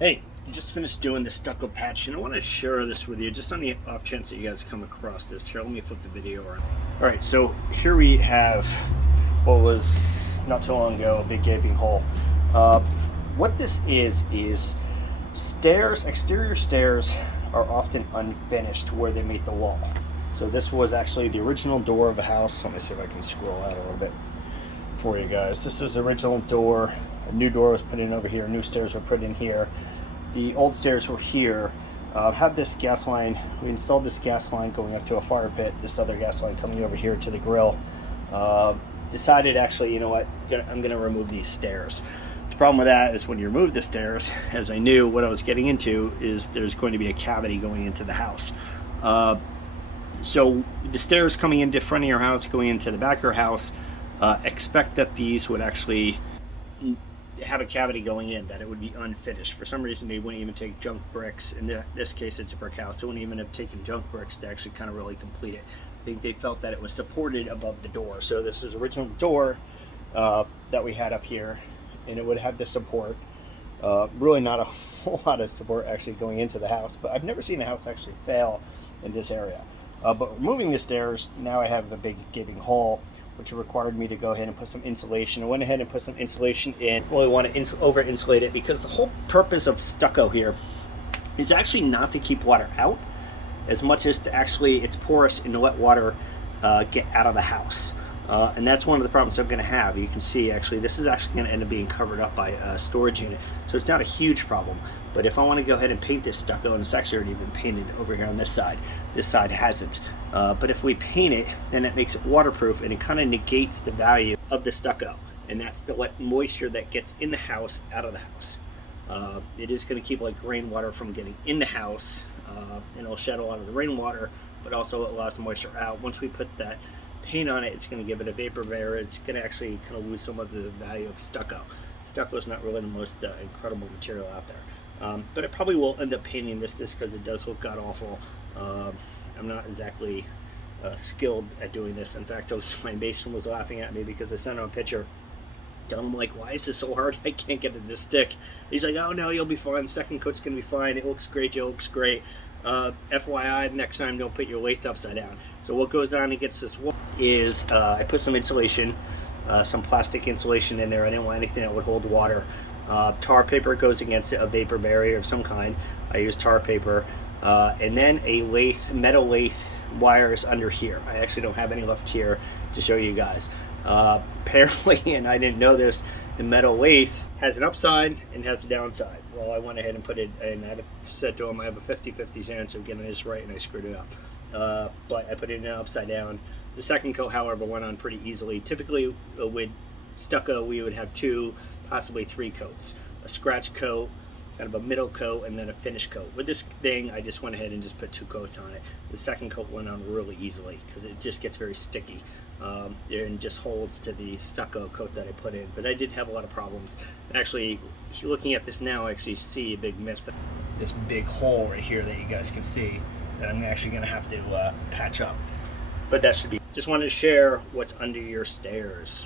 Hey, just finished doing the stucco patch, and I want to share this with you just on the off chance that you guys come across this. Here, let me flip the video around. All right, so here we have what was not too long ago a big gaping hole. What this is stairs, exterior stairs are often unfinished where they meet the wall. So this was actually the original door of the house. Let me see if I can scroll out a little bit for you guys. This is the original door. A new door was put in over here. New stairs were put in here. The old stairs were here. Have this gas line. We installed this gas line going up to a fire pit. This other gas line coming over here to the grill. Decided actually, you know what? I'm going to remove these stairs. The problem with that is when you remove the stairs, as I knew what I was getting into, is there's going to be a cavity going into the house. So the stairs coming into front of your house, going into the back of your house, expect that these would actually have a cavity going in, that it would be unfinished. For some reason, they wouldn't even take junk bricks. In this case, it's a brick house. They wouldn't even have taken junk bricks to actually kind of really complete it. I think they felt that it was supported above the door. So this is original door that we had up here, and it would have the support. Really not a whole lot of support actually going into the house, but I've never seen a house actually fail in this area. But removing the stairs, now I have a big gaping hole, which required me to go ahead and put some insulation. I went ahead and put some insulation in. Well, I want to over insulate it because the whole purpose of stucco here is actually not to keep water out as much as to actually it's porous and to let water get out of the house. And that's one of the problems I'm going to have. You can see actually this is actually going to end up being covered up by a storage unit, so it's not a huge problem. But if I want to go ahead and paint this stucco, and it's actually already been painted over here on this side hasn't, but if we paint it, then it makes it waterproof, and it kind of negates the value of the stucco, and that's to let moisture that gets in the house out of the house. It is going to keep like rainwater from getting in the house, and it'll shed a lot of the rainwater, but also it allows the moisture out. Once we put that paint on it, it's going to give it a vapor barrier. It's going to actually kind of lose some of the value of stucco. Stucco is not really the most incredible material out there, but I probably will end up painting this just because it does look god awful. I'm not exactly skilled at doing this. In fact, my mason was laughing at me because I sent him a picture telling him, like, why is this so hard? I can't get it to stick. He's like, oh no, you'll be fine. Second coat's gonna be fine. It looks great. Joe looks great. FYI, next time don't put your lathe upside down. So what goes on and gets this wall is I put some insulation, some plastic insulation in there. I didn't want anything that would hold water. Tar paper goes against it, a vapor barrier of some kind. I use tar paper, and then a lathe, metal lathe wires under here. I actually don't have any left here to show you guys. Apparently, and I didn't know this, the metal lathe has an upside and has a downside. Well, I went ahead and put it, and I said to him I have a 50-50 chance of getting this right, and I screwed it up. But I put it in upside down. The second coat, however, went on pretty easily. Typically with stucco, we would have 2, possibly 3 coats. A scratch coat, kind of a middle coat, and then a finish coat. With this thing, I just went ahead and just put 2 coats on it. The second coat went on really easily because it just gets very sticky, and just holds to the stucco coat that I put in. But I did have a lot of problems. Actually, looking at this now, I actually see a big miss. This big hole right here that you guys can see that I'm actually going to have to patch up. But that should be. Just wanted to share what's under your stairs.